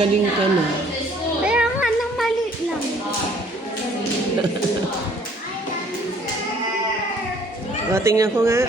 magaling ka na. Pero nga nang maliit lang. Tingnan ko nga.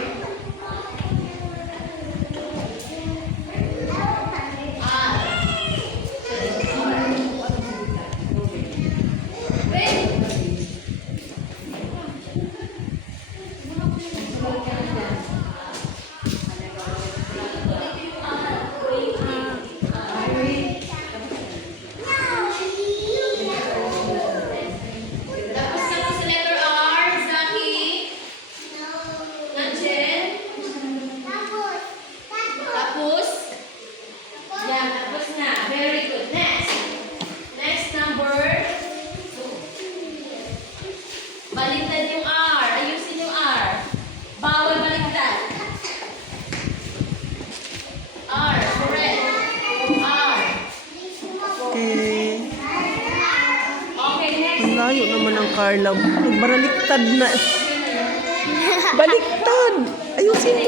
Baliktad yung R. Ayusin yung R. Bawal baliktad. R. Correct. R. Okay. Okay, next. Ang layo naman ng Carla. Nagbaliktad na. Baliktad! Ayusin mo.